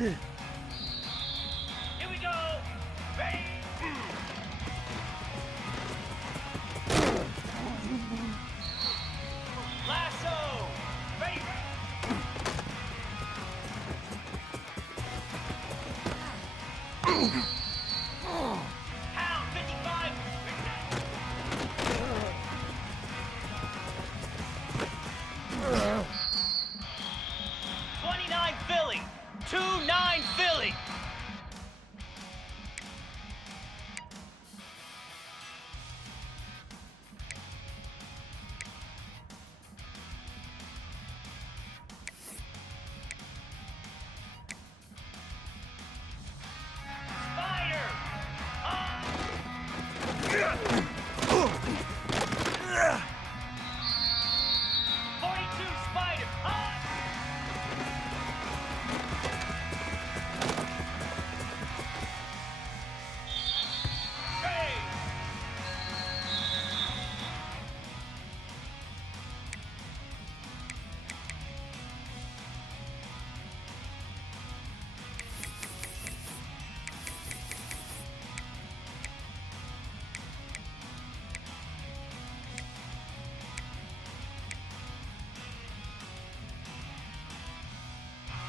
Here we go! Ready? Lasso! Ready? Pound 55! 29 Philly! 2-9 Philly! Spider! 42 Spider! Ready!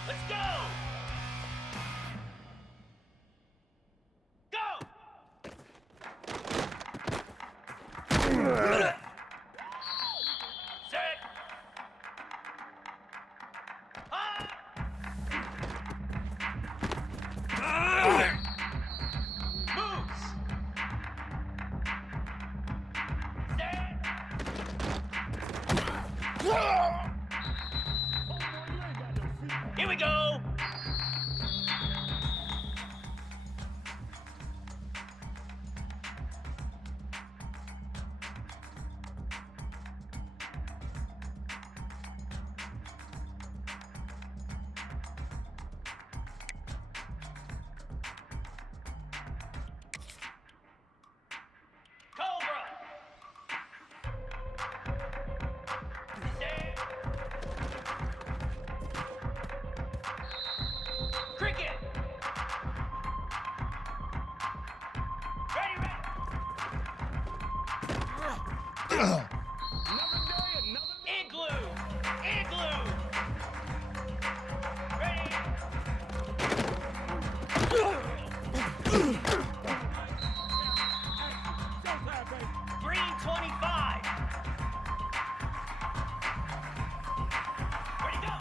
Let's go! Go! Set! Moves! Set! Here we go! Cobra! Set! Cricket! Ready, ready! Igloo! Igloo! Ready! Green 25! Ready, go!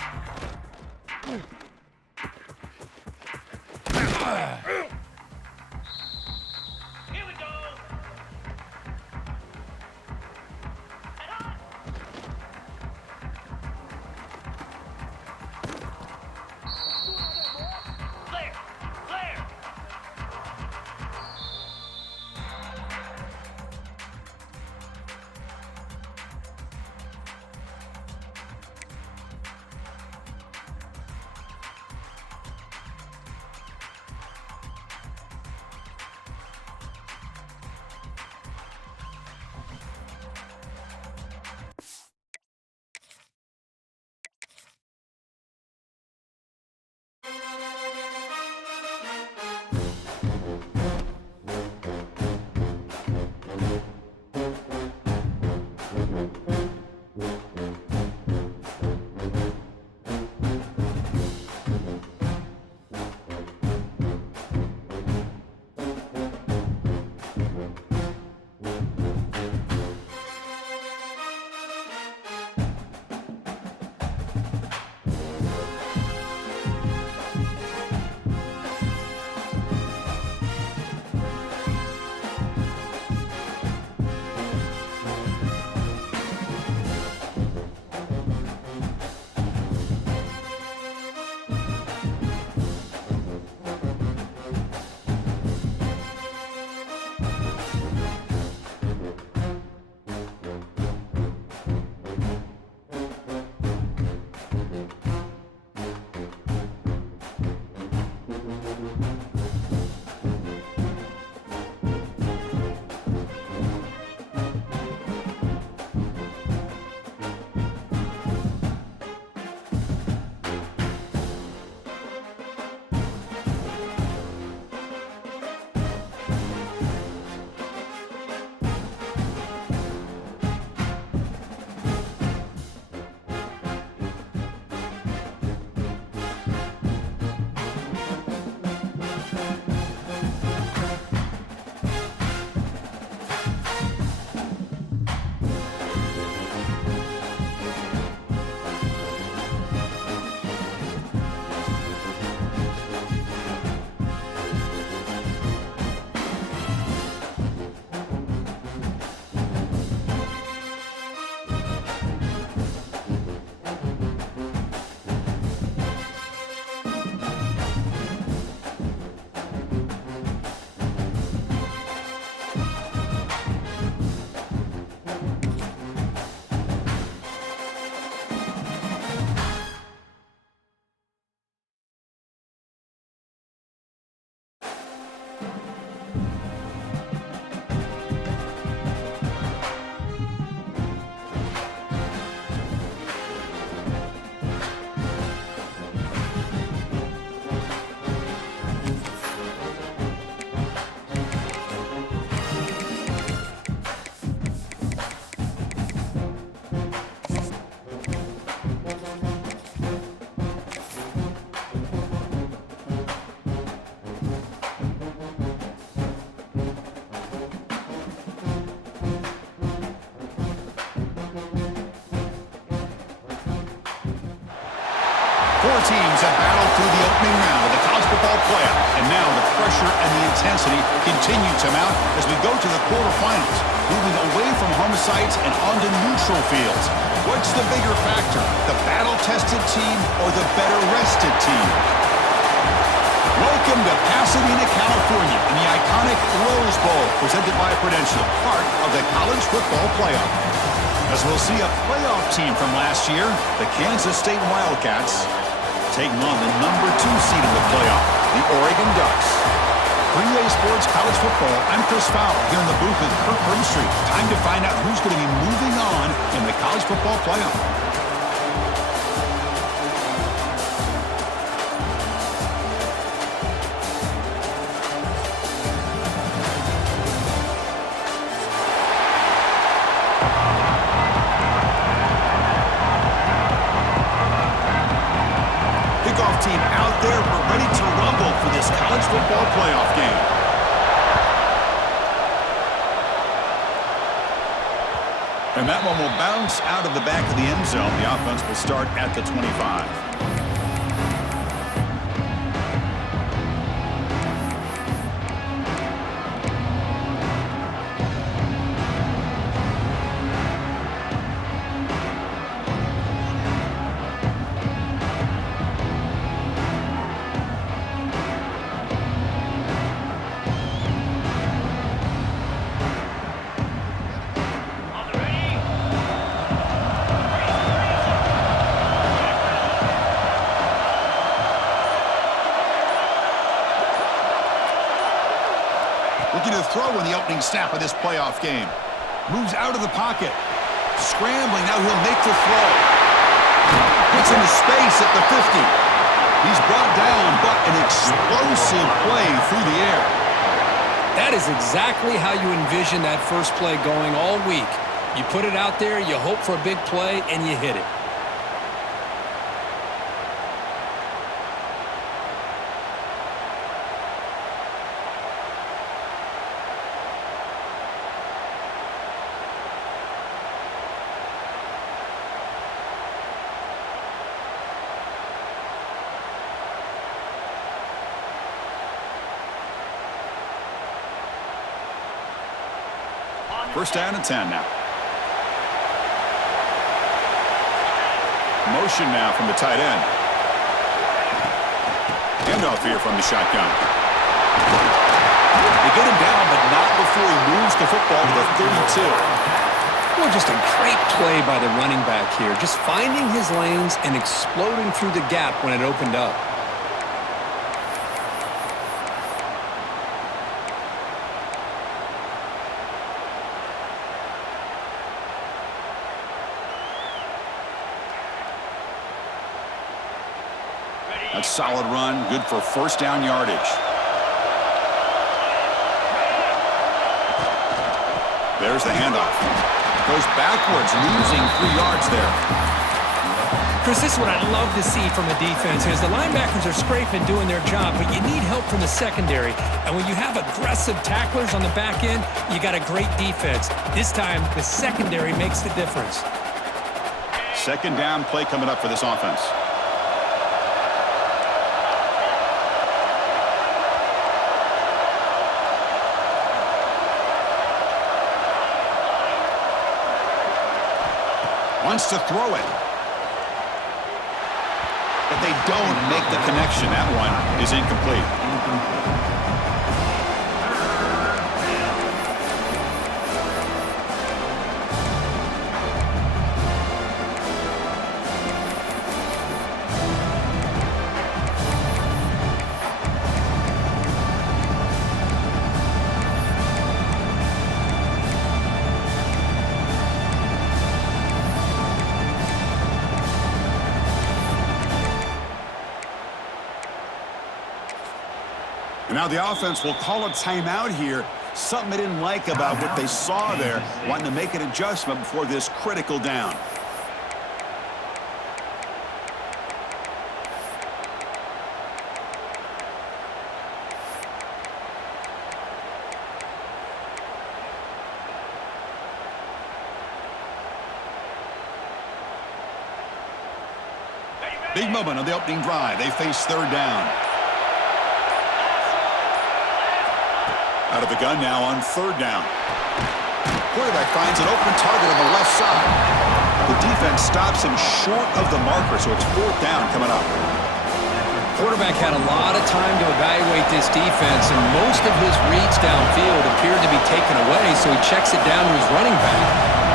Here we go! Head on! Flare! Flare! teams have battled through the opening round of the college football playoff, and now the pressure and the intensity continue to mount as we go to the quarterfinals, moving away from home sites and onto neutral fields. What's the bigger factor, the battle-tested team or the better-rested team? Welcome to Pasadena, California, in the iconic Rose Bowl, presented by Prudential, part of the college football playoff. As we'll see a playoff team from last year, the Kansas State Wildcats, taking on the number 2 seed in the playoff, the Oregon Ducks. 3A Sports College Football, I'm Chris Fowler, here in the booth with Kirk Herbstreit. Time to find out who's going to be moving on in the college football playoff. Team out there, we're ready to rumble for this college football playoff game. And that one will bounce out of the back of the end zone. The offense will start at the 25. Looking to throw in the opening snap of this playoff game. Moves out of the pocket. Scrambling, now he'll make the throw. Gets into space at the 50. He's brought down, but an explosive play through the air. That is exactly how you envision that first play going all week. You put it out there, you hope for a big play, and you hit it. First down and 10 now. Motion now from the tight end. Handoff here from the shotgun. They get him down, but not before he moves the football to the 32. Well, just a great play by the running back here. Just finding his lanes and exploding through the gap when it opened up. A solid run, good for first down yardage. There's the handoff. Goes backwards, losing 3 yards there. Chris, this is what I love to see from a defense is the linebackers are scraping, doing their job, but you need help from the secondary. And when you have aggressive tacklers on the back end, you got a great defense. This time, the secondary makes the difference. Second down play coming up for this offense. Wants to throw it. But they don't make the connection. That one is incomplete. And now the offense will call a timeout here. Something they didn't like about what they saw there, wanting to make an adjustment before this critical down. Big moment on the opening drive. They face third down. Out of the gun now on third down. Quarterback finds an open target on the left side. The defense stops him short of the marker, so it's fourth down coming up. Quarterback had a lot of time to evaluate this defense, and most of his reads downfield appeared to be taken away, so he checks it down to his running back.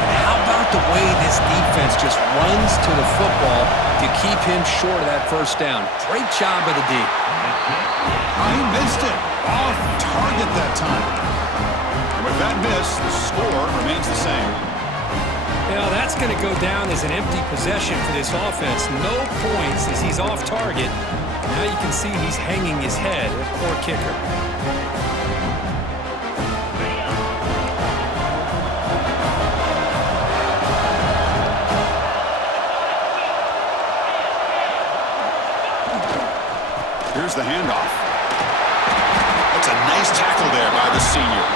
And how about the way this defense just runs to the football to keep him short of that first down? Great job by the D. He missed it. Off target that time. And with that miss, the score remains the same. Now that's going to go down as an empty possession for this offense. No points as he's off target. Now you can see he's hanging his head. A poor kicker. Here's the handoff. That's a nice tackle there by the senior.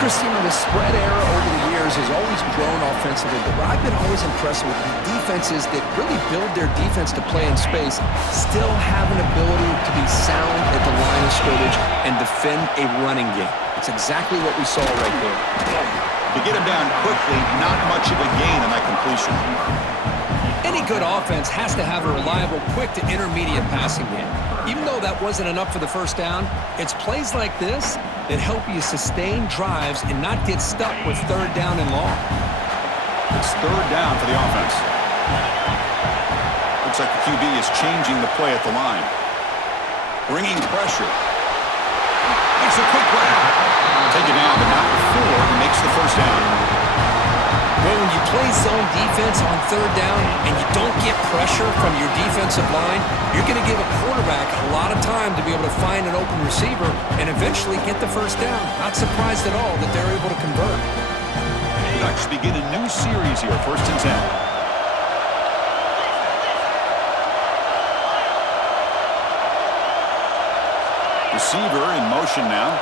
Christina, the spread era over the years has always grown offensively, but what I've been always impressed with defenses that really build their defense to play in space still have an ability to be sound at the line of scrimmage and defend a running game. It's exactly what we saw right there. To get him down quickly, not much of a gain on that completion. Any good offense has to have a reliable, quick to intermediate passing game. Even though that wasn't enough for the first down, it's plays like this that help you sustain drives and not get stuck with third down and long. It's third down for the offense. Looks like the QB is changing the play at the line. Bringing pressure. Makes a quick grab. Take it down, but not before he makes the first down. Well, when you play zone defense on third down and you don't get pressure from your defensive line, you're going to give a quarterback a lot of time to be able to find an open receiver and eventually get the first down. Not surprised at all that they're able to convert. The Ducks begin a new series here, 1st and 10. Receiver in motion now.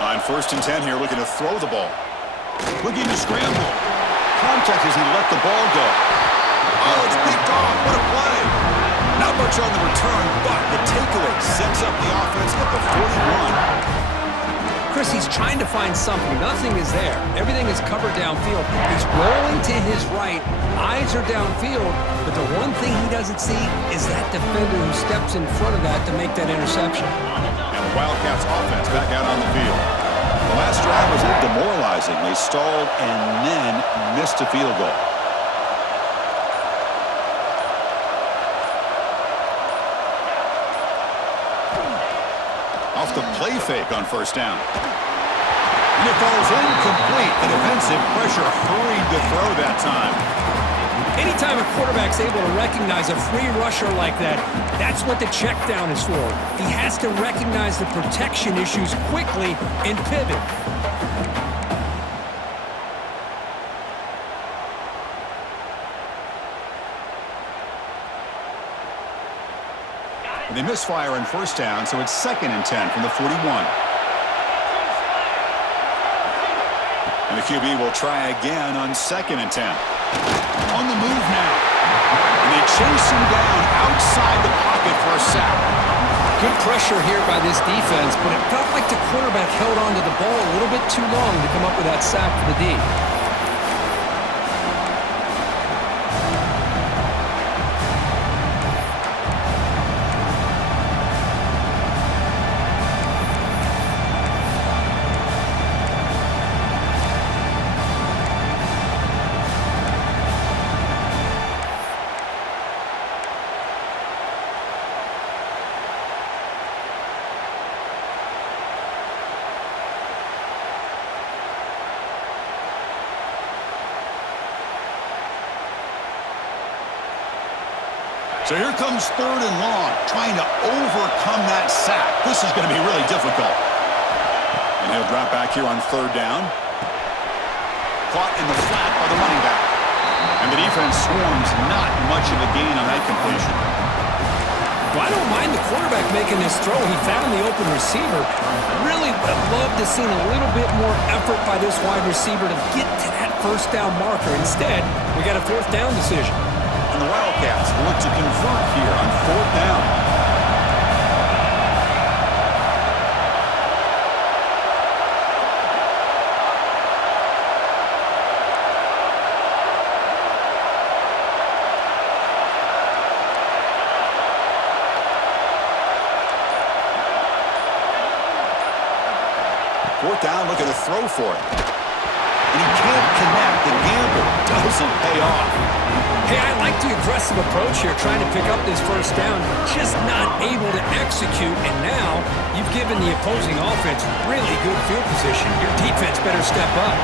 On 1st and 10 here, looking to throw the ball. Looking to scramble. Contact as he let the ball go. Oh, it's picked off. What a play. Not much on the return, but the takeaway sets up the offense at the 41. Chris, he's trying to find something. Nothing is there. Everything is covered downfield. He's rolling to his right. Eyes are downfield, but the one thing he doesn't see is that defender who steps in front of that to make that interception. And the Wildcats offense back out on the field. The last drive was a little demoralizing. They stalled and then missed a field goal. Off the play fake on 1st down. And it falls incomplete. The defensive pressure hurried to throw that time. Anytime a quarterback's able to recognize a free rusher like that, that's what the check down is for. He has to recognize the protection issues quickly and pivot. They misfire on 1st down, so it's 2nd and 10 from the 41. And the QB will try again on 2nd and 10. On the move now. And they chase him down outside the pocket for a sack. Good pressure here by this defense, but it felt like the quarterback held on to the ball a little bit too long to come up with that sack for the D. So here comes 3rd and long, trying to overcome that sack. This is going to be really difficult. And he'll drop back here on 3rd down. Caught in the flat by the running back. And the defense swarms, not much of a gain on that completion. Well, I don't mind the quarterback making this throw. He found the open receiver. Really would have loved to see a little bit more effort by this wide receiver to get to that first down marker. Instead, we got a fourth down decision. And the Wildcats look to convert here on fourth down. Fourth down, looking to throw for it. And he can't connect. The gamble doesn't pay off. Hey, I like the aggressive approach here, trying to pick up this first down, just not able to execute. And now you've given the opposing offense really good field position. Your defense better step up.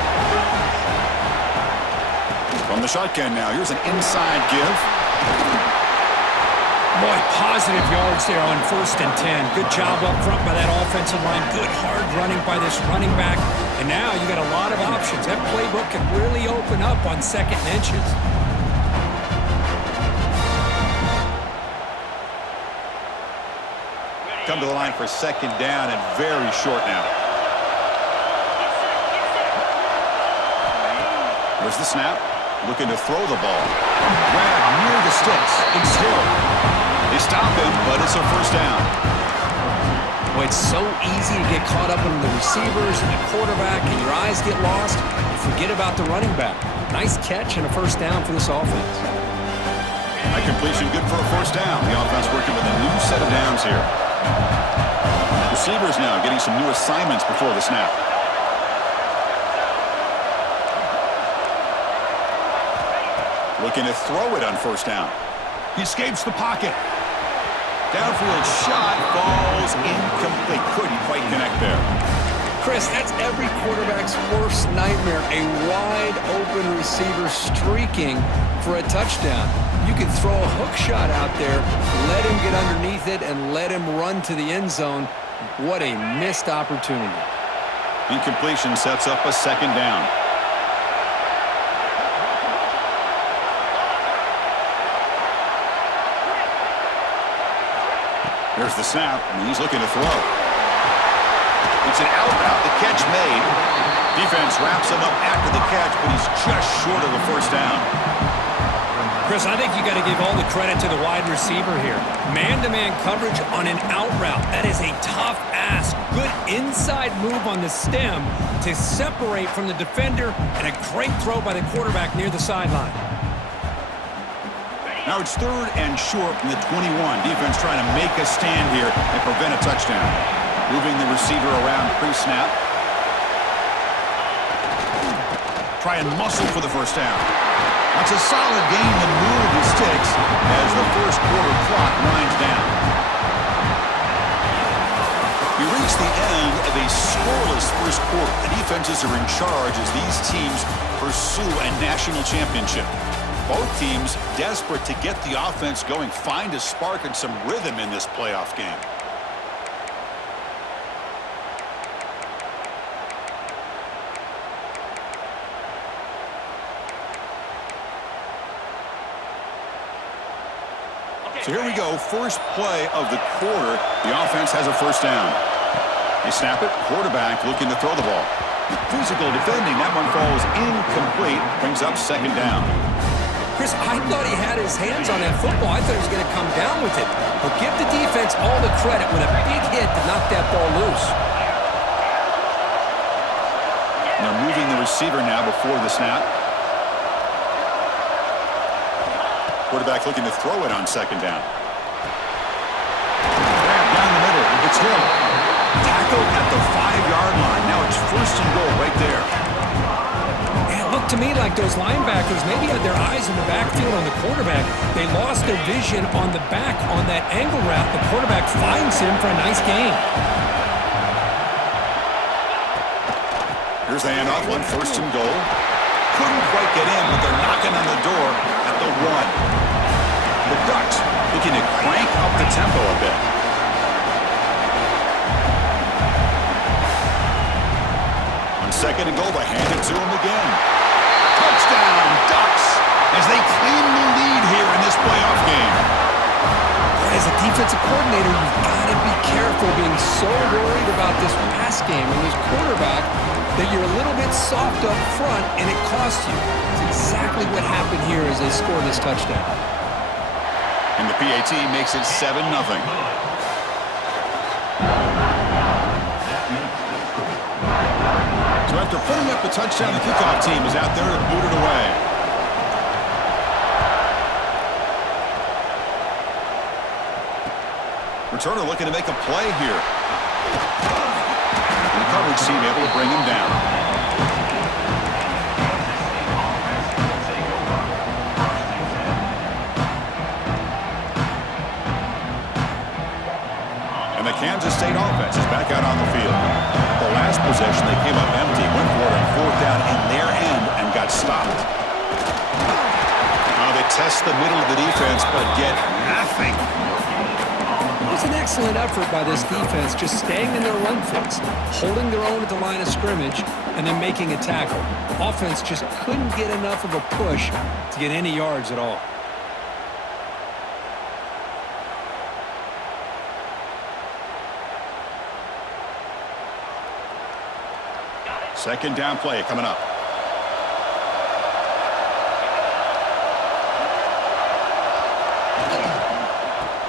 From the shotgun now, here's an inside give. Boy, positive yards there on 1st and 10. Good job up front by that offensive line. Good hard running by this running back. And now you got a lot of options. That playbook can really open up on 2nd and inches. Come to the line for 2nd down and very short now. There's the snap. Looking to throw the ball. Grab near the sticks. It's Hill. They stop him, but it's a first down. Well, it's so easy to get caught up in the receivers and the quarterback, and your eyes get lost. You forget about the running back. Nice catch and a first down for this offense. A completion good for a first down. The offense working with a new set of downs here. Receivers now getting some new assignments before the snap. Looking to throw it on first down. He escapes the pocket. Downfield shot falls incomplete. Couldn't quite connect there. Chris, that's every quarterback's worst nightmare. A wide-open receiver streaking for a touchdown. You can throw a hook shot out there, let him get underneath it, and let him run to the end zone. What a missed opportunity. Incompletion sets up a 2nd down. There's the snap, and he's looking to throw. It's an out route, the catch made. Defense wraps him up after the catch, but he's just short of the first down. Chris, I think you got to give all the credit to the wide receiver here. Man-to-man coverage on an out route. That is a tough ask. Good inside move on the stem to separate from the defender, and a great throw by the quarterback near the sideline. Now it's 3rd and short from the 21. Defense trying to make a stand here and prevent a touchdown. Moving the receiver around pre-snap. Try and muscle for the first down. That's a solid gain to move the sticks as the first quarter clock winds down. We reach the end of a scoreless first quarter. The defenses are in charge as these teams pursue a national championship. Both teams desperate to get the offense going, find a spark and some rhythm in this playoff game. So here we go, first play of the quarter. The offense has a first down. They snap it, quarterback looking to throw the ball. Physical defending, that one falls incomplete, brings up 2nd down. Chris, I thought he had his hands on that football. I thought he was going to come down with it. But give the defense all the credit with a big hit to knock that ball loose. Now moving the receiver now before the snap. Quarterback looking to throw it on 2nd down. Grab down the middle. It's Hill. Tackled at the 5-yard line. Now it's 1st and goal right there. It looked to me like those linebackers maybe had their eyes in the backfield on the quarterback. They lost their vision on the back on that angle route. The quarterback finds him for a nice gain. Here's the handoff on 1st and goal. Couldn't quite get in, but they're knocking on the door at the 1. The Ducks looking to crank up the tempo a bit. On 2nd and goal, they hand it to him again. Touchdown, Ducks, as they claim the lead here in this playoff game. boy, as a defensive coordinator, you've got to be careful being so worried about this pass game and this quarterback that you're a little bit soft up front and it costs you. It's exactly what happened here as they scored this touchdown. And the PAT makes it 7-0. So after putting up the touchdown, the kickoff team is out there to boot it away. Returner looking to make a play here. And the coverage team able to bring him down. And the Kansas State offense is back out on the field. The last possession, they came up empty, went for it on fourth down in their end and got stopped. Now they test the middle of the defense but get nothing. It was an excellent effort by this defense, just staying in their run fits, holding their own at the line of scrimmage, and then making a tackle. Offense just couldn't get enough of a push to get any yards at all. Second down play coming up.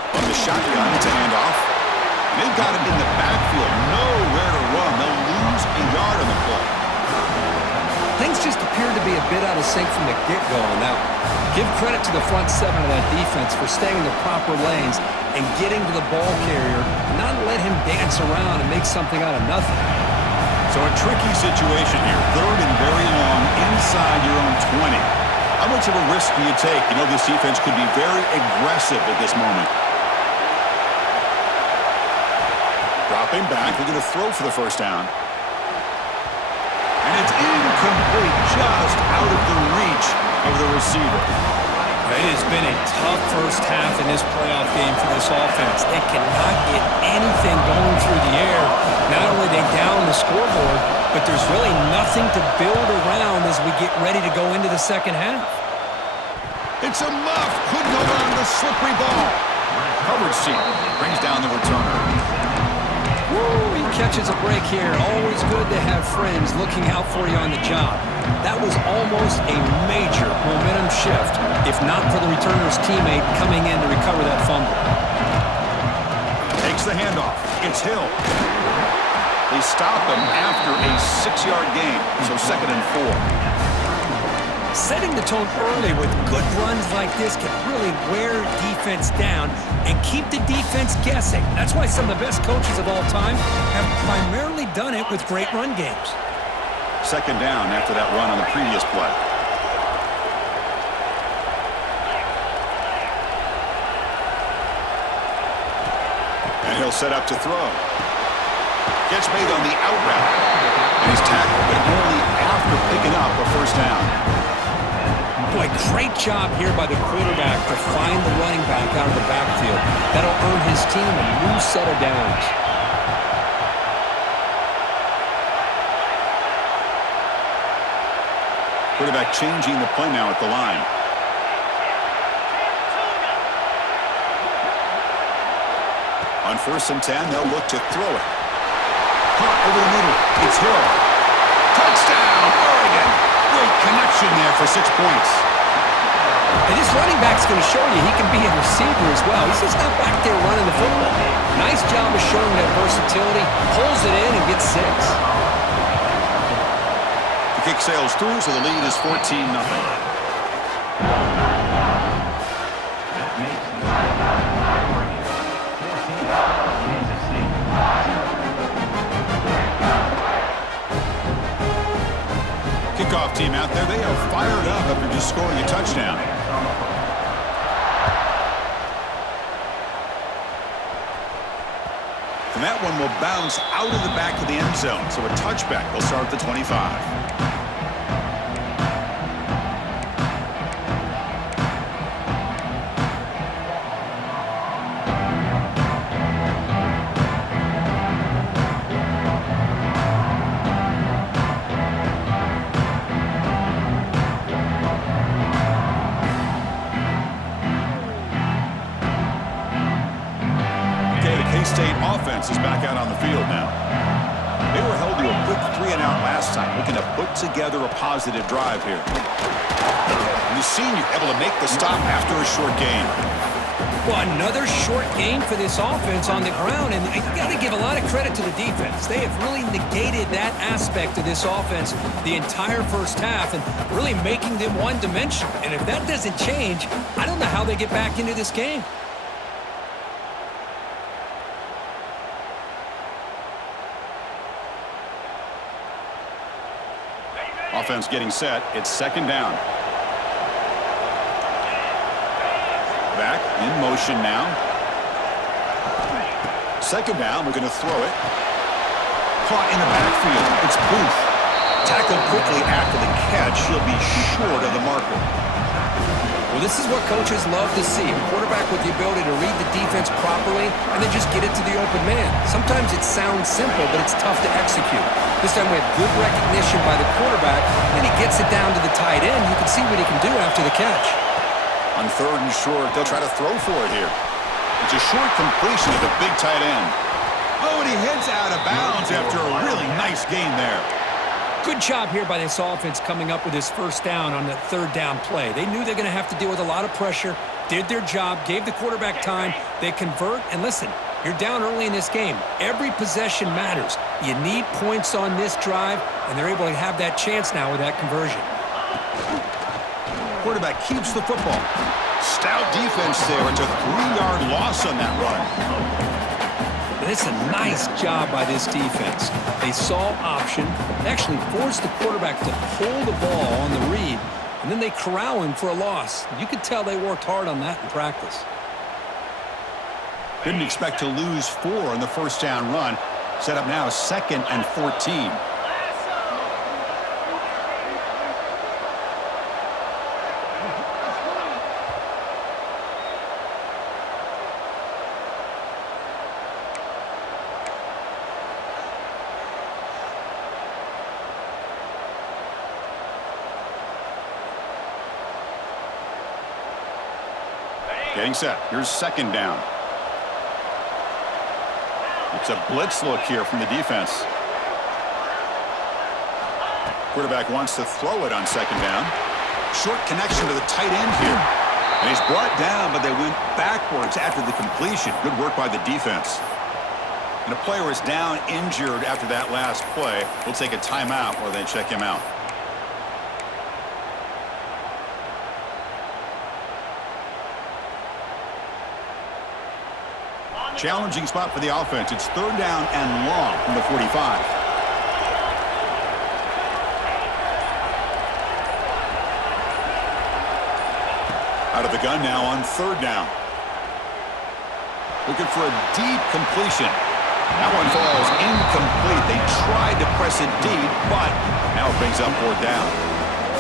On the shotgun, it's a handoff. They've got him in the backfield. Nowhere to run. They'll lose a yard on the play. Things just appeared to be a bit out of sync from the get-go on that one. Give credit to the front seven of that defense for staying in the proper lanes and getting to the ball carrier, not let him dance around and make something out of nothing. So a tricky situation here. Third and very long inside your own 20. How much of a risk do you take? You know this defense could be very aggressive at this moment. Dropping back, looking to throw for the first down. And it's incomplete, just out of the reach of the receiver. It has been a tough first half in this playoff game for this offense. They cannot get anything going through the air. Not only are they down the scoreboard, but there's really nothing to build around as we get ready to go into the second half. It's a muff. Couldn't hold on to the slippery ball. Coverage team brings down the returner. Woo, he catches a break here. Always good to have friends looking out for you on the job. That was almost a major momentum shift, if not for the returner's teammate coming in to recover that fumble. Takes the handoff. It's Hill. They stop him after a 6-yard gain, so 2nd and 4. Setting the tone early with good runs like this can really wear defense down and keep the defense guessing. That's why some of the best coaches of all time have primarily done it with great run games. 2nd down after that run on the previous play. And he'll set up to throw. Gets made on the out route. And he's tackled, but only after picking up a first down. Boy, great job here by the quarterback to find the running back out of the backfield. That'll earn his team a new set of downs. Quarterback changing the play now at the line. On 1st and 10, they'll look to throw it. Caught over the middle. It's Hill. Touchdown, Oregon. Great connection there for 6 points. And this running back's going to show you he can be a receiver as well. He's just not back there running the football. Nice job of showing that versatility. Pulls it in and gets 6. The kick sails through, so the lead is 14-0. Kickoff team out there, they are fired up after just scoring a touchdown. And that one will bounce out of the back of the end zone, so a touchback will start at the 25. last time, looking to put together a positive drive here. And the senior able to make the stop after a short gain. Well, another short gain for this offense on the ground, and you got to give a lot of credit to the defense. They have really negated that aspect of this offense the entire first half and really making them one-dimensional. And if that doesn't change, I don't know how they get back into this game. Offense getting set. It's second down. Back in motion now. Second down, we're going to throw it. Caught in the backfield. It's Booth. Tackled quickly after the catch. He'll be short of the marker. Well, this is what coaches love to see. A quarterback with the ability to read the defense properly and then just get it to the open man. Sometimes it sounds simple, but it's tough to execute. This time we have good recognition by the quarterback, and he gets it down to the tight end. You can see what he can do after the catch. On third and short, they'll try to throw for it here. It's a short completion to the big tight end. Oh, and he heads out of bounds after a really nice gain there. Good job here by this offense coming up with his first down on that third down play. They knew they're going to have to deal with a lot of pressure, did their job, gave the quarterback time. They convert, and listen, you're down early in this game. Every possession matters. You need points on this drive, and they're able to have that chance now with that conversion. Quarterback keeps the football. Stout defense there. It's a 3-yard loss on that run. And it's a nice job by this defense. They saw option, actually forced the quarterback to pull the ball on the read, and then they corral him for a loss. You could tell they worked hard on that in practice. Didn't expect to lose 4 on the first down run. Set up now 2nd and 14. Getting set. Here's second down. It's a blitz look here from the defense. Quarterback wants to throw it on second down. Short connection to the tight end here. And he's brought down, but they went backwards after the completion. Good work by the defense. And a player is down injured after that last play. We'll take a timeout while they check him out. Challenging spot for the offense. It's third down and long from the 45. Out of the gun now on third down. Looking for a deep completion. That one falls incomplete. They tried to press it deep, but now it brings up fourth down.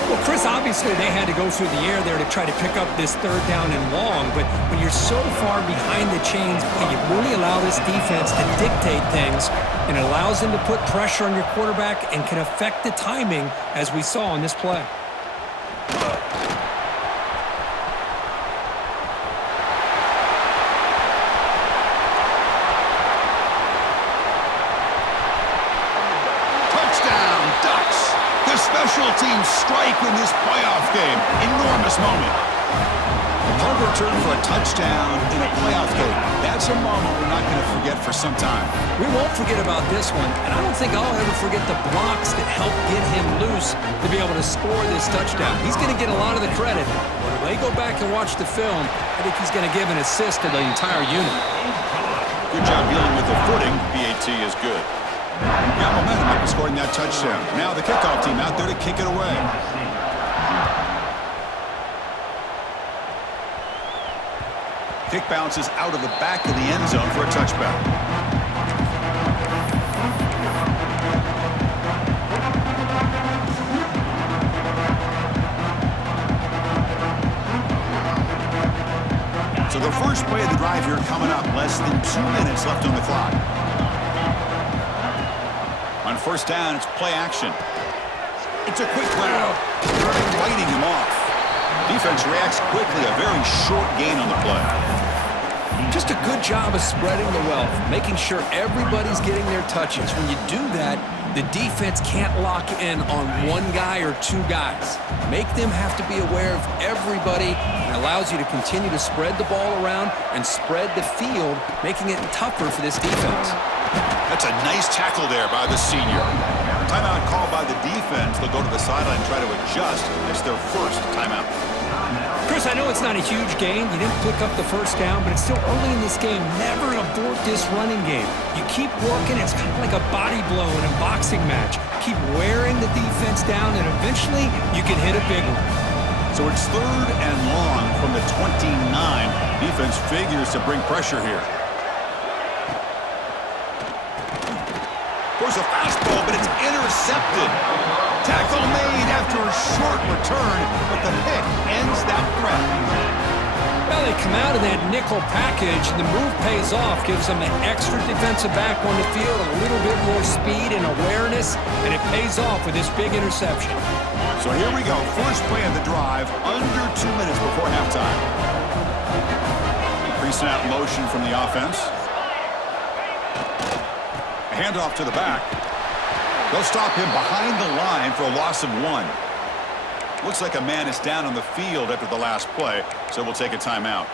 Well, Chris, obviously they had to go through the air there to try to pick up this third down and long, but when you're so far behind the chains, you really allow this defense to dictate things, and it allows them to put pressure on your quarterback and can affect the timing, as we saw on this play. Special teams strike in this playoff game. Enormous moment. A punt return for a touchdown in a playoff game. That's a moment we're not going to forget for some time. We won't forget about this one, and I don't think I'll ever forget the blocks that helped get him loose to be able to score this touchdown. He's going to get a lot of the credit. But if they go back and watch the film, I think he's going to give an assist to the entire unit. Good job dealing with the footing. PAT is good. Got momentum after scoring that touchdown. Now the kickoff team out there to kick it away. Kick bounces out of the back of the end zone for a touchback. So the first play of the drive here coming up. Less than 2 minutes left on the clock. On first down, it's play action. It's a quick route. Fighting him off. Defense reacts quickly. A very short gain on the play. Just a good job of spreading the wealth, making sure everybody's getting their touches. When you do that, the defense can't lock in on one guy or two guys. Make them have to be aware of everybody, and allows you to continue to spread the ball around and spread the field, making it tougher for this defense. That's a nice tackle there by the senior. Timeout called by the defense. They'll go to the sideline and try to adjust. It's their first timeout. Chris, I know it's not a huge gain. You didn't pick up the first down, but it's still early in this game. Never abort this running game. You keep working. It's kind of like a body blow in a boxing match. Keep wearing the defense down, and eventually you can hit a big one. So it's 3rd and long from the 29. Defense figures to bring pressure here. There's a fastball, but it's intercepted. Tackle made after a short return, but the pick ends that threat. Well, they come out of that nickel package, and the move pays off, gives them an extra defensive back on the field, a little bit more speed and awareness, and it pays off with this big interception. So here we go, first play of the drive, under 2 minutes before halftime. Pre-snap motion from the offense. A handoff to the back. They'll stop him behind the line for a loss of 1. Looks like a man is down on the field after the last play, so we'll take a timeout.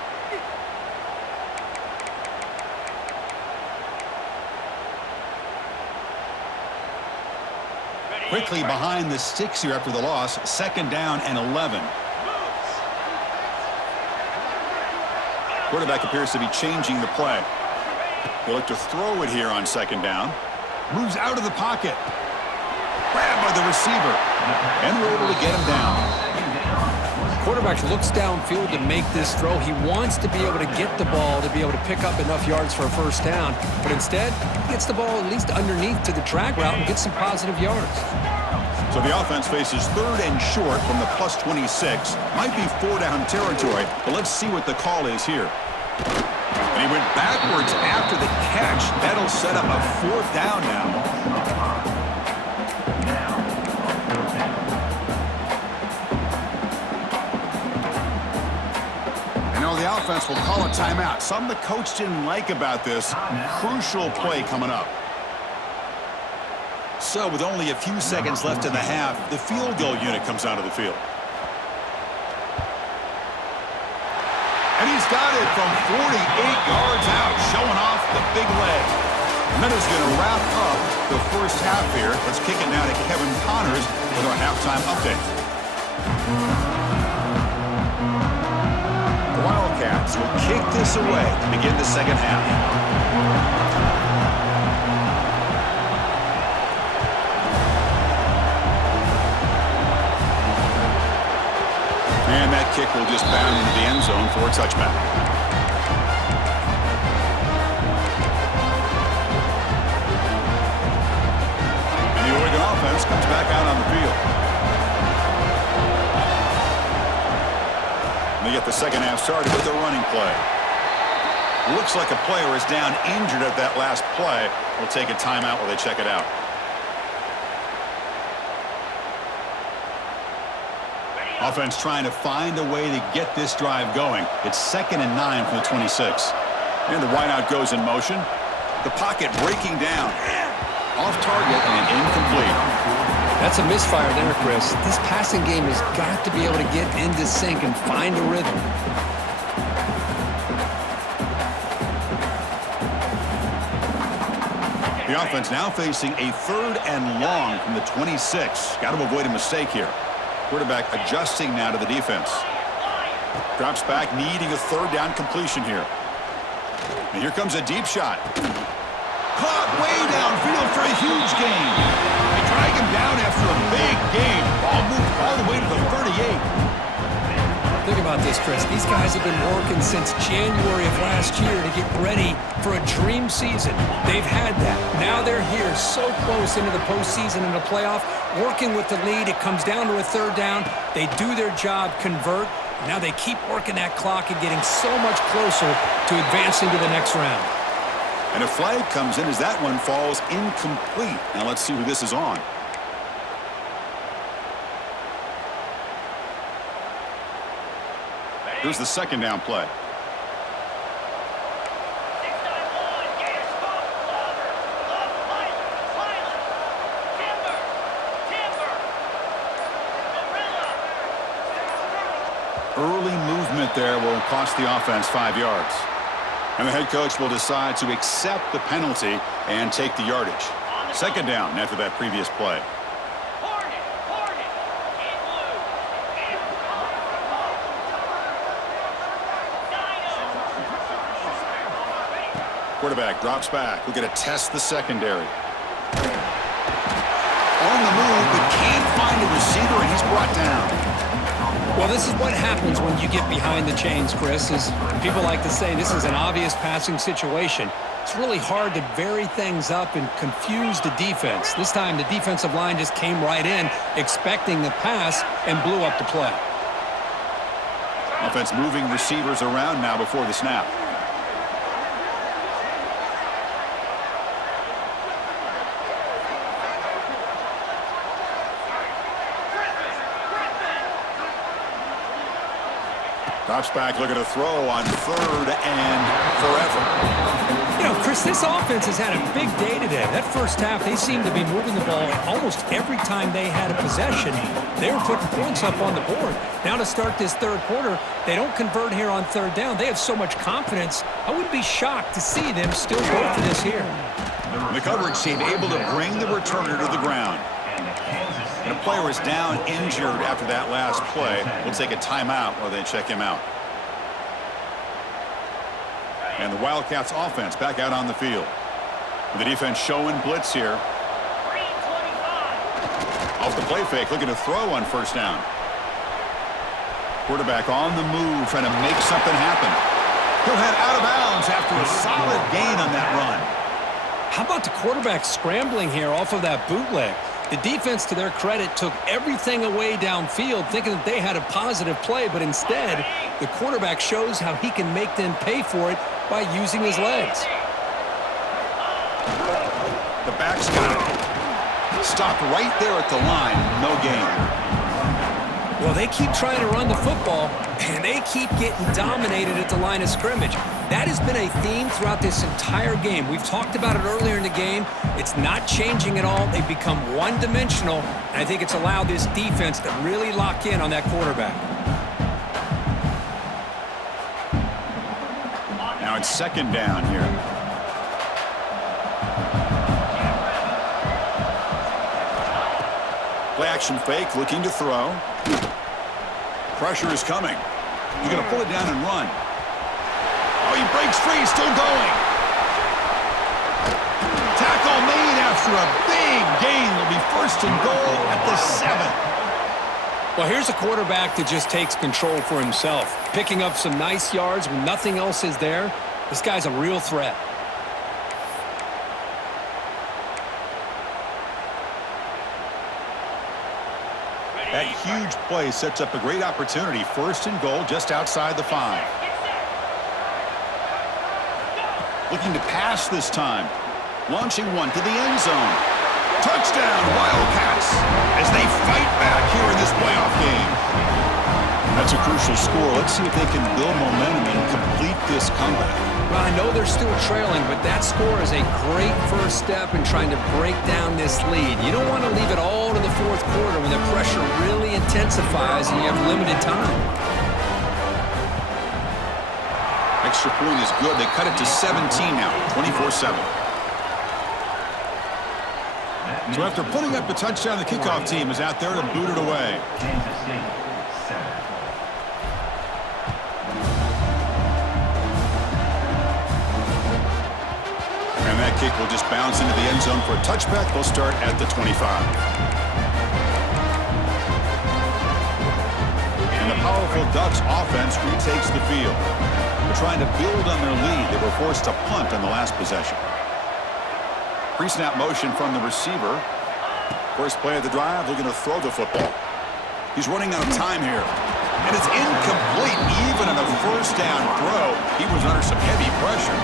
Quickly behind the sticks here after the loss, 2nd down and 11. Quarterback appears to be changing the play. He'll look to throw it here on 2nd down. Moves out of the pocket. Grabbed by the receiver. And we're able to get him down. Quarterback looks downfield to make this throw. He wants to be able to get the ball to be able to pick up enough yards for a first down. But instead, he gets the ball at least underneath to the drag route and gets some positive yards. So the offense faces 3rd and short from the plus 26. Might be 4-down territory, but let's see what the call is here. And he went backwards after the catch. That'll set up a 4th down now. The offense will call a timeout. Something the coach didn't like about this. Crucial play coming up. So with only a few seconds left in the half, the field goal unit comes out of the field. And he's got it from 48 yards out, showing off the big leg. And that is going to wrap up the first half here. Let's kick it now to Kevin Connors with our halftime update. Wildcats will kick this away to begin the second half. And that kick will just bound into the end zone for a touchback. And the Oregon offense comes back out on the field. They get the second half started with a running play. Looks like a player is down injured at that last play. We'll take a timeout while they check it out. Offense trying to find a way to get this drive going. It's 2nd and 9 from the 26. And the wideout goes in motion. The pocket breaking down. Off target and incomplete. That's a misfire there, Chris. This passing game has got to be able to get into sync and find a rhythm. The offense now facing a 3rd and long from the 26. Got to avoid a mistake here. Quarterback adjusting now to the defense. Drops back, needing a 3rd down completion here. And here comes a deep shot. Caught way downfield for a huge gain. They drag him down after a big gain. Ball moved all the way to the 38. Think about this, Chris. These guys have been working since January of last year to get ready for a dream season. They've had that. Now they're here so close into the postseason and the playoff, working with the lead. It comes down to a 3rd down. They do their job, convert. Now they keep working that clock and getting so much closer to advancing to the next round. And a flag comes in as that one falls incomplete. Now let's see who this is on. Here's the 2nd down play. early movement there will cost the offense 5 yards. And the head coach will decide to accept the penalty and take the yardage. Second down after that previous play. Quarterback drops back. We're going to test the secondary. On the move, but can't find a receiver, and he's brought down. Well, this is what happens when you get behind the chains, Chris. Is people like to say this is an obvious passing situation. It's really hard to vary things up and confuse the defense. This time, the defensive line just came right in, expecting the pass, and blew up the play. Offense moving receivers around now before the snap. Drops back, looking to throw on third and forever. You know, Chris, this offense has had a big day today. That first half, they seemed to be moving the ball almost every time they had a possession. They were putting points up on the board. Now to start this third quarter, they don't convert here on third down. They have so much confidence. I wouldn't be shocked to see them still go for this here. The coverage team able to bring the returner to the ground. And a player is down injured after that last play. We'll take a timeout while they check him out. And the Wildcats offense back out on the field. The defense showing blitz here. Off the play fake, looking to throw on first down. Quarterback on the move, trying to make something happen. He'll head out of bounds after a solid gain on that run. How about the quarterback scrambling here off of that bootleg? The defense, to their credit, took everything away downfield, thinking that they had a positive play, but instead, the quarterback shows how he can make them pay for it by using his legs. The back's got it. Stopped right there at the line. No gain. Well, they keep trying to run the football, and they keep getting dominated at the line of scrimmage. That has been a theme throughout this entire game. We've talked about it earlier in the game. It's not changing at all. They've become one-dimensional, and I think it's allowed this defense to really lock in on that quarterback. Now it's second down here. Play action fake, looking to throw. Pressure is coming. He's going to pull it down and run. Oh, he breaks free, still going. Tackle made after a big gain. Will be first and goal at the 7. Well, here's a quarterback that just takes control for himself, picking up some nice yards when nothing else is there. This guy's a real threat. That huge play sets up a great opportunity. First and goal just outside the 5. Looking to pass this time. Launching one to the end zone. Touchdown, Wildcats, as they fight back here in this playoff game. That's a crucial score. Let's see if they can build momentum and complete this comeback. Well, I know they're still trailing, but that score is a great first step in trying to break down this lead. You don't want to leave it all to the fourth quarter when the pressure really intensifies and you have limited time. Extra point is good. They cut it to 17 now, 24-7. So after putting up a touchdown, the kickoff team is out there to boot it away. And that kick will just bounce into the end zone for a touchback. They'll start at the 25. And the powerful Ducks offense retakes the field. They're trying to build on their lead. They were forced to punt on the last possession. Pre-snap motion from the receiver. First play of the drive, looking to throw the football. He's running out of time here. And it's incomplete, even on a first down throw. He was under some heavy pressure.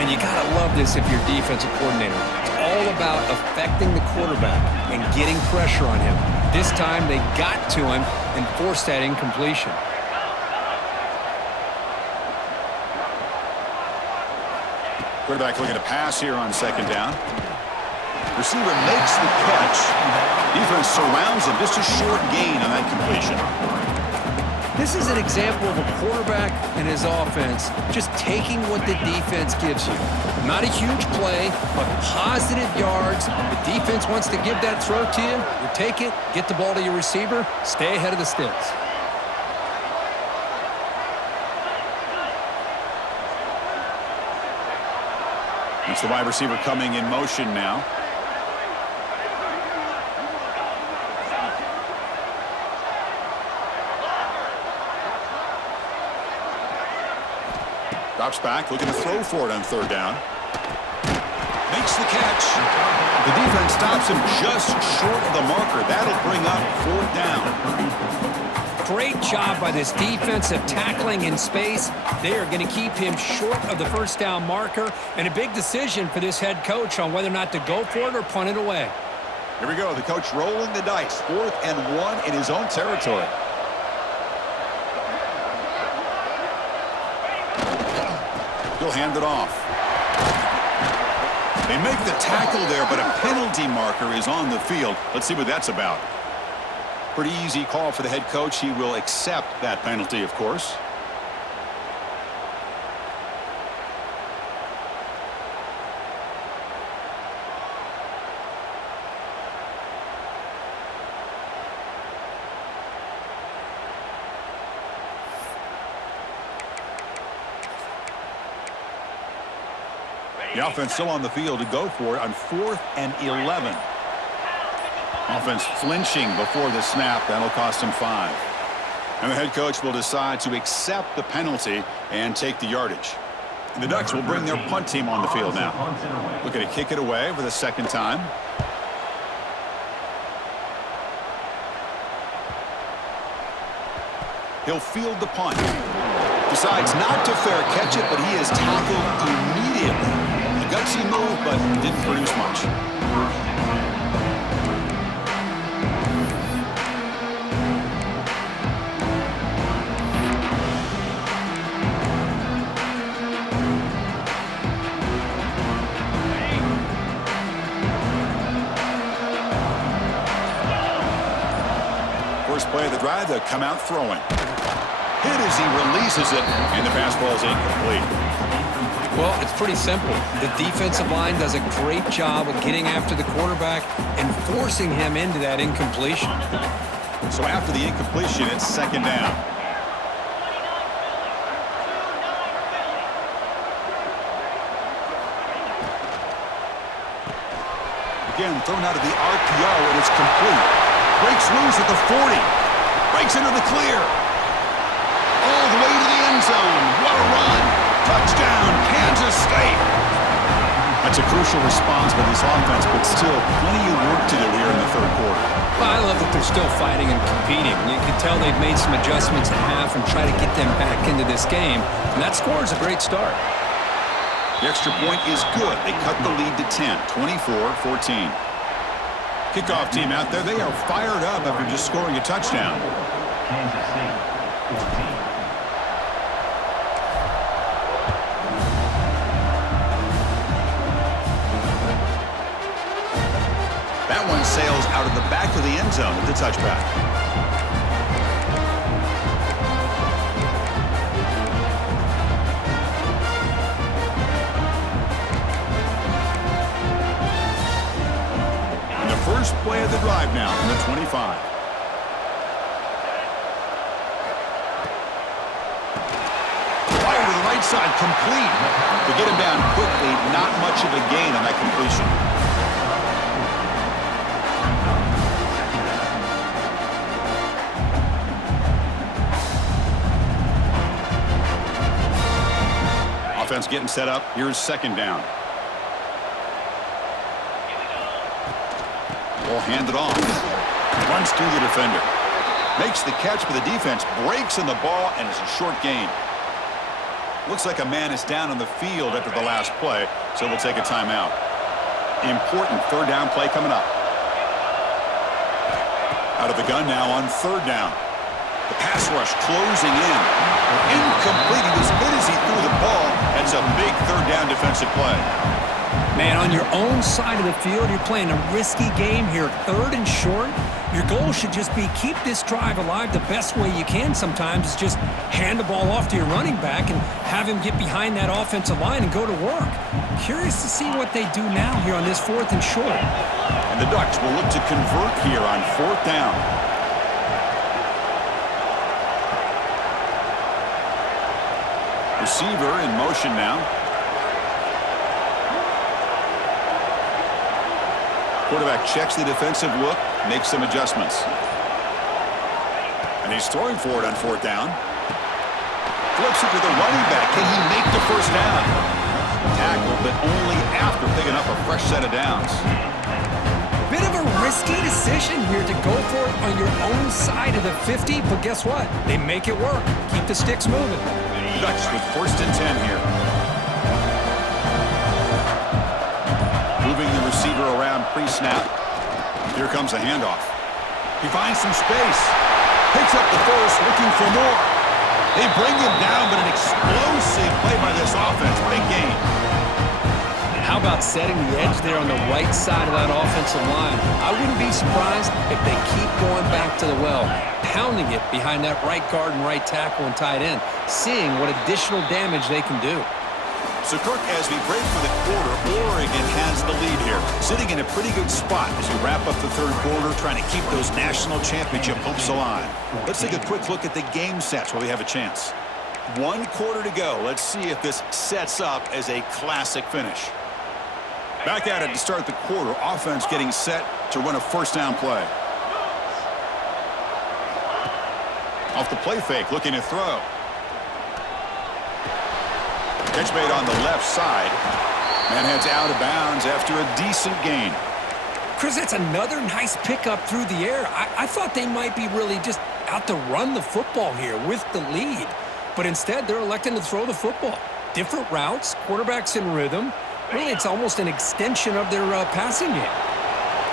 And you got to love this if you're defensive coordinator. It's all about affecting the quarterback and getting pressure on him. This time they got to him and forced that incompletion. Quarterback looking to pass here on second down. Receiver makes the catch. Defense surrounds him. Just a short gain on that completion. This is an example of a quarterback and his offense just taking what the defense gives you. Not a huge play, but positive yards. The defense wants to give that throw to you. You take it, get the ball to your receiver, stay ahead of the sticks. It's the wide receiver coming in motion now. Drops back, looking to throw for it on third down. Makes the catch. The defense stops him just short of the marker. That'll bring up fourth down. Great job by this defensive tackling in space. They are going to keep him short of the first down marker, and a big decision for this head coach on whether or not to go for it or punt it away. Here we go. The coach rolling the dice. 4th and 1 in his own territory. He'll hand it off. They make the tackle there, but a penalty marker is on the field. Let's see what that's about. Pretty easy call for the head coach. He will accept that penalty, of course. The offense still on the field to go for it on 4th and 11. Offense flinching before the snap. That'll cost him 5. And the head coach will decide to accept the penalty and take the yardage. And the Ducks will bring their punt team on the field now. Looking to kick it away for the second time. He'll field the punt. Decides not to fair catch it, but he is tackled immediately. A gutsy move, but didn't produce much. First play of the drive, they'll come out throwing. Hit as he releases it, and the pass ball is incomplete. Well, it's pretty simple. The defensive line does a great job of getting after the quarterback and forcing him into that incompletion. So after the incompletion, it's second down. Again, thrown out of the RPO, and it's complete. Breaks loose at the 40. Breaks into the clear. All the way to the end zone. What a run. Touchdown, Kansas State. That's a crucial response by this offense, but still plenty of work to do here in the third quarter. Well, I love that they're still fighting and competing. You can tell they've made some adjustments at half and try to get them back into this game. And that score is a great start. The extra point is good. They cut the lead to 10, 24-14. Kickoff team out there, they are fired up after just scoring a touchdown. Kansas State, 14. That one sails out of the back of the end zone with the touchback. And the first play of the drive now from the 25. Fire to the right side, complete. To get him down quickly, not much of a gain on that completion. Offense getting set up. Here's second down. Will hand it off. Runs through the defender. Makes the catch, but the defense breaks in the ball, and it's a short gain. Looks like a man is down on the field after the last play, so we'll take a timeout. Important third down play coming up. Out of the gun now on third down. The pass rush closing in. Incomplete. He was hit as he threw the ball. That's a big third down defensive play. Man, on your own side of the field, you're playing a risky game here. 3rd and short. You're goal should just be keep this drive alive the best way you can sometimes is just hand the ball off to your running back and have him get behind that offensive line and go to work. Curious to see what they do now here on this 4th and short. And the Ducks will look to convert here on 4th down. Receiver in motion now. Quarterback checks the defensive look, makes some adjustments. And he's throwing for it on 4th down. Flips it to the running back. Can he make the first down? Tackle, but only after picking up a fresh set of downs. Bit of a risky decision here to go for it on your own side of the 50, but guess what? They make it work. Keep the sticks moving. Ducks with 1st and 10 here. Moving the receiver around pre-snap. Here comes a handoff. He finds some space. Picks up the first, looking for more. They bring him down, but an explosive play by this offense. Big game. How about setting the edge there on the right side of that offensive line? I wouldn't be surprised if they keep going back to the well, pounding it behind that right guard and right tackle and tight end, seeing what additional damage they can do. So, Kirk, as we break for the quarter, Oregon has the lead here, sitting in a pretty good spot as we wrap up the 3rd quarter, trying to keep those national championship hopes alive. Let's take a quick look at the game sets while we have a chance. 1 quarter to go. Let's see if this sets up as a classic finish. Back at it to start the quarter. Offense getting set to run a 1st down play. Off the play fake, looking to throw. Catch made on the left side. And heads out of bounds after a decent gain. Chris, that's another nice pickup through the air. I thought they might be really just out to run the football here with the lead. But instead, they're electing to throw the football. Different routes, quarterbacks in rhythm. Really, it's almost an extension of their passing game.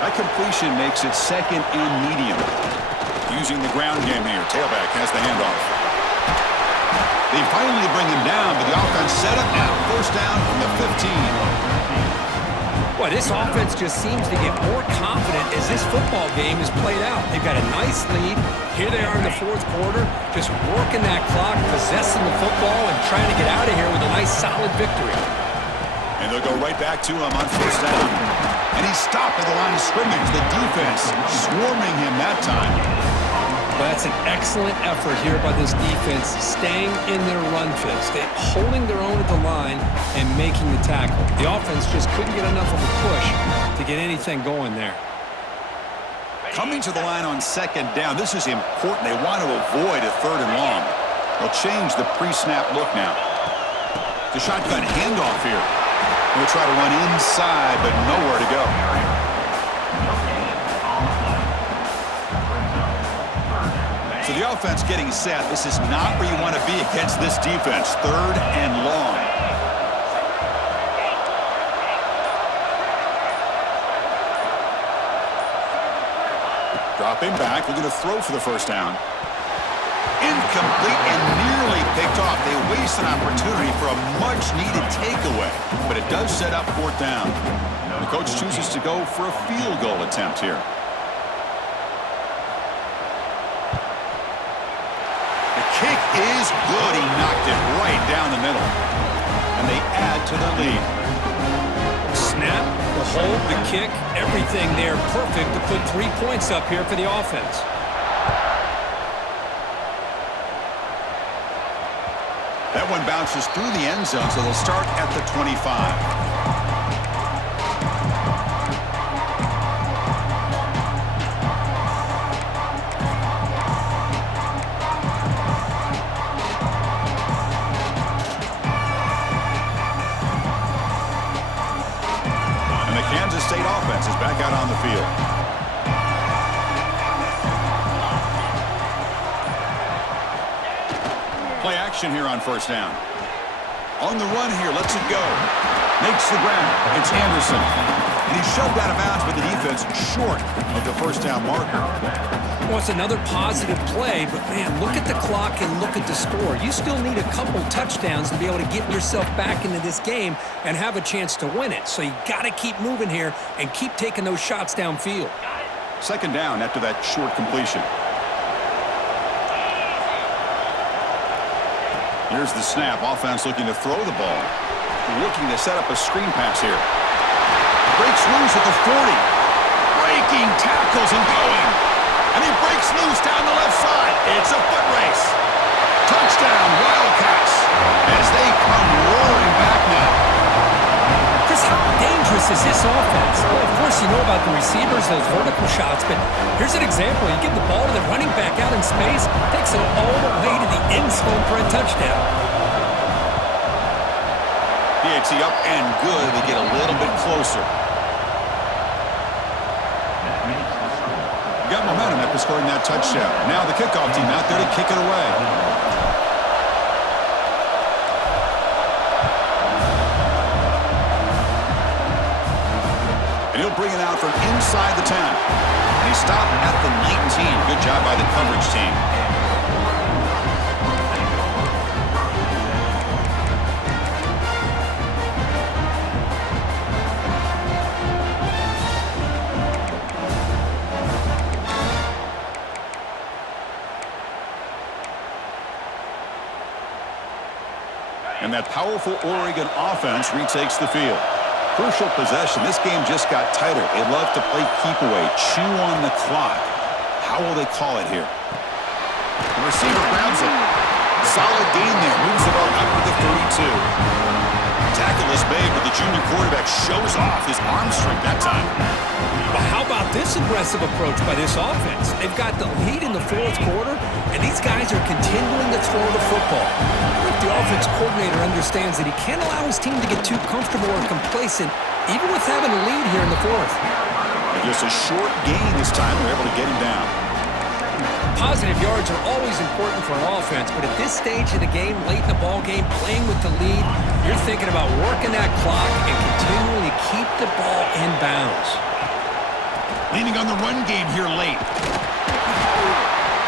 That completion makes it 2nd and medium. Using the ground game here. Tailback has the handoff. They finally bring him down, but the offense set up now. 1st down from the 15. Boy, this offense just seems to get more confident as this football game is played out. They've got a nice lead. Here they are in the 4th quarter, just working that clock, possessing the football, and trying to get out of here with a nice, solid victory. And they'll go right back to him on 1st down. And he's stopped at the line of scrimmage. The defense swarming him that time. Well, that's an excellent effort here by this defense, staying in their run fits, holding their own at the line and making the tackle. The offense just couldn't get enough of a push to get anything going there. Coming to the line on 2nd down. This is important. They want to avoid a 3rd and long. They'll change the pre-snap look now. The shotgun handoff here. We'll try to run inside, but nowhere to go. So the offense getting set. This is not where you want to be against this defense. 3rd and long. Dropping back. We're going to throw for the 1st down. Incomplete and nearly picked off. They waste an opportunity for a much-needed takeaway, but it does set up 4th down. The coach chooses to go for a field goal attempt here. The kick is good. He knocked it right down the middle. And they add to the lead. Snap, the hold, the kick, everything there perfect to put 3 points up here for the offense. That one bounces through the end zone, so they'll start at the 25. And the Kansas State offense is back out on the field. Play action here on 1st down. On the run here, lets it go. Makes the ground. It's Anderson. And he's shoved out of bounds with the defense short of the 1st down marker. Well, it's another positive play, but man, look at the clock and look at the score. You still need a couple touchdowns to be able to get yourself back into this game and have a chance to win it. So you got to keep moving here and keep taking those shots downfield. Second down after that short completion. Here's the snap. Offense looking to throw the ball. Looking to set up a screen pass here. Breaks loose at the 40. Breaking tackles and going. And he breaks loose down the left side. It's a foot race. Touchdown, Wildcats, as they come roaring back now. Chris, how dangerous is this offense? Well, of course, you know about the receivers, those vertical shots, but here's an example. You give the ball to the running back out in space, takes it all the way to the end zone for a touchdown. PAT up and good. They get a little bit closer. Got momentum after scoring that touchdown. Now the kickoff team out there to kick it away. And he'll bring it out from inside the 10. And he stopped at the 19. Good job by the coverage team. And that powerful Oregon offense retakes the field. Crucial possession. This game just got tighter. They love to play keep away, chew on the clock. How will they call it here? The receiver grabs it. Solid gain there. Moves the ball up to the 32. Tackle is made, but the junior quarterback shows off his arm strength that time. But how about this aggressive approach by this offense? They've got the lead in the fourth quarter, and these guys are continuing to throw the football. I think the offense coordinator understands that he can't allow his team to get too comfortable or complacent, even with having a lead here in the fourth. And just a short gain this time. They're able to get him down. Positive yards are always important for an offense, but at this stage of the game, late in the ball game, playing with the lead, you're thinking about working that clock and continuing to keep the ball in bounds. Leaning on the run game here late.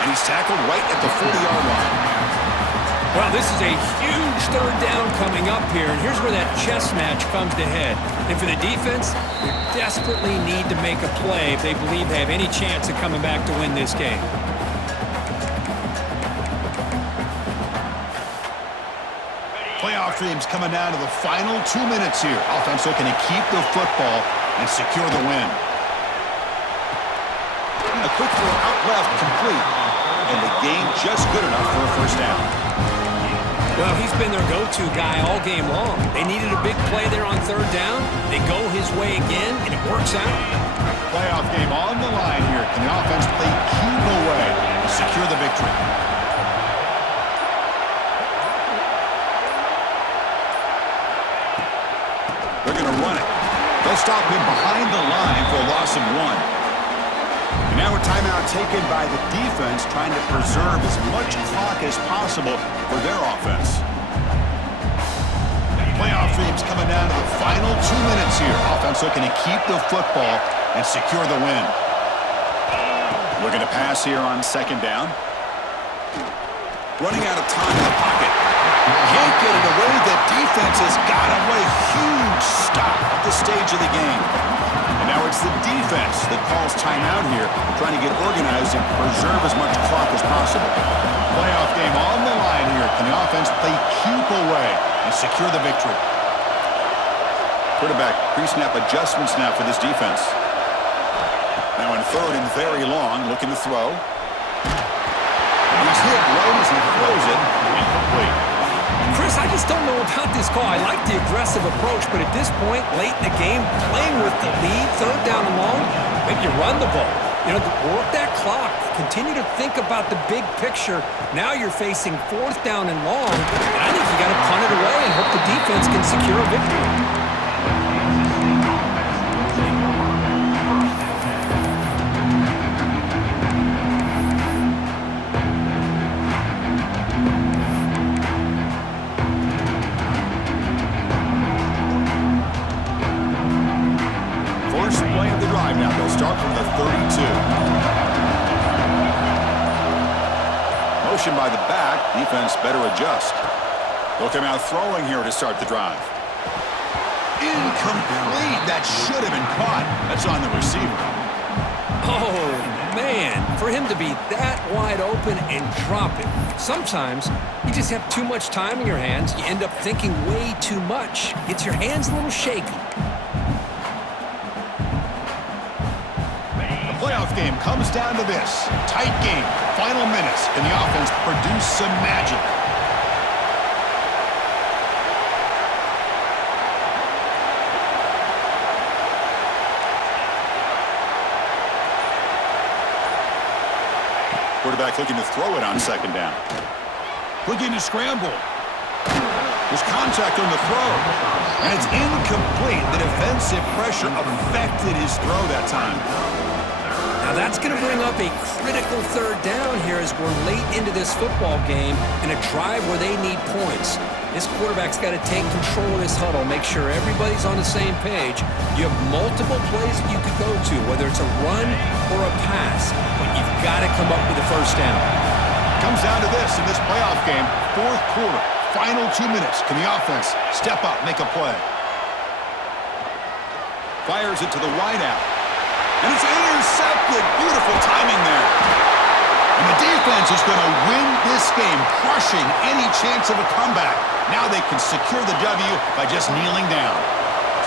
And he's tackled right at the 40-yard line. Well, this is a huge third down coming up here, and here's where that chess match comes to head. And for the defense, they desperately need to make a play if they believe they have any chance of coming back to win this game. Playoff dreams coming down to the final 2 minutes here. Offense looking to keep the football and secure the win. A quick throw out left, complete. And the game just good enough for a first down. Well, he's been their go-to guy all game long. They needed a big play there on third down. They go his way again, and it works out. Playoff game on the line here. Can the offense play keep away to secure the victory? They're going to run it. They'll stop him behind the line for a loss of 1. And now a timeout taken by the defense, trying to preserve as much clock as possible for their offense. Playoff dreams coming down to the final 2 minutes here. Offense looking to keep the football and secure the win. Looking to pass here on second down. Running out of time in the pocket. Can't get it away. The defense has got away. Huge stop at this stage of the game. And now it's the defense that calls timeout here, trying to get organized and preserve as much clock as possible. Playoff game on the line here. Can the offense play keep away and secure the victory? Quarterback pre-snap adjustments now for this defense. Now in third and very long, looking to throw. He's hit right as he throws it. Incomplete. Chris, I just don't know about this call. I like the aggressive approach, but at this point, late in the game, playing with the lead, third down and long, maybe you run the ball. You know, work that clock. Continue to think about the big picture. Now you're facing fourth down and long, and I think you got to punt it away and hope the defense can secure a victory. Start from the 32. Motion by the back. Defense better adjust. They'll come out throwing here to start the drive. Incomplete. That should have been caught. That's on the receiver. Oh, man, for him to be that wide open and drop it. Sometimes you just have too much time in your hands. You end up thinking way too much. Gets your hands a little shaky. The playoff game comes down to this. Tight game. Final minutes. Can the offense produce some magic? Quarterback looking to throw it on second down. Looking to scramble. There's contact on the throw. And it's incomplete. The defensive pressure affected his throw that time. Now that's going to bring up a critical third down here as we're late into this football game in a drive where they need points. This quarterback's got to take control of this huddle, make sure everybody's on the same page. You have multiple plays that you could go to, whether it's a run or a pass, but you've got to come up with a first down. Comes down to this in this playoff game. Fourth quarter, final 2 minutes. Can the offense step up, make a play? Fires it to the wideout. And it's intercepted. Beautiful timing there. And the defense is going to win this game, crushing any chance of a comeback. Now they can secure the W by just kneeling down.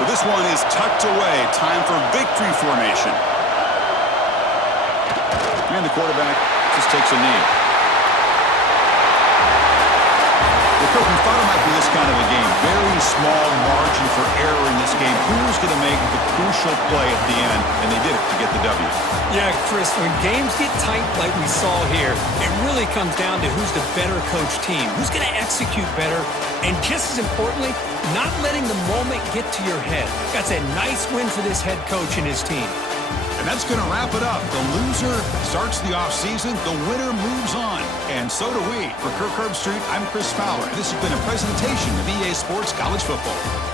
So this one is tucked away. Time for victory formation. And the quarterback just takes a knee. The coach thought it might be this kind of a game. Very small margin for error in this game. Who's going to make the crucial play at the end? And they did it to get the W. Yeah, Chris, when games get tight like we saw here, it really comes down to who's the better coach team, who's going to execute better, and just as importantly, not letting the moment get to your head. That's a nice win for this head coach and his team. And that's going to wrap it up. The loser starts the offseason. The winner moves on. And so do we. For Kirk Herbstreit, I'm Chris Fowler. And this has been a presentation of EA Sports College Football.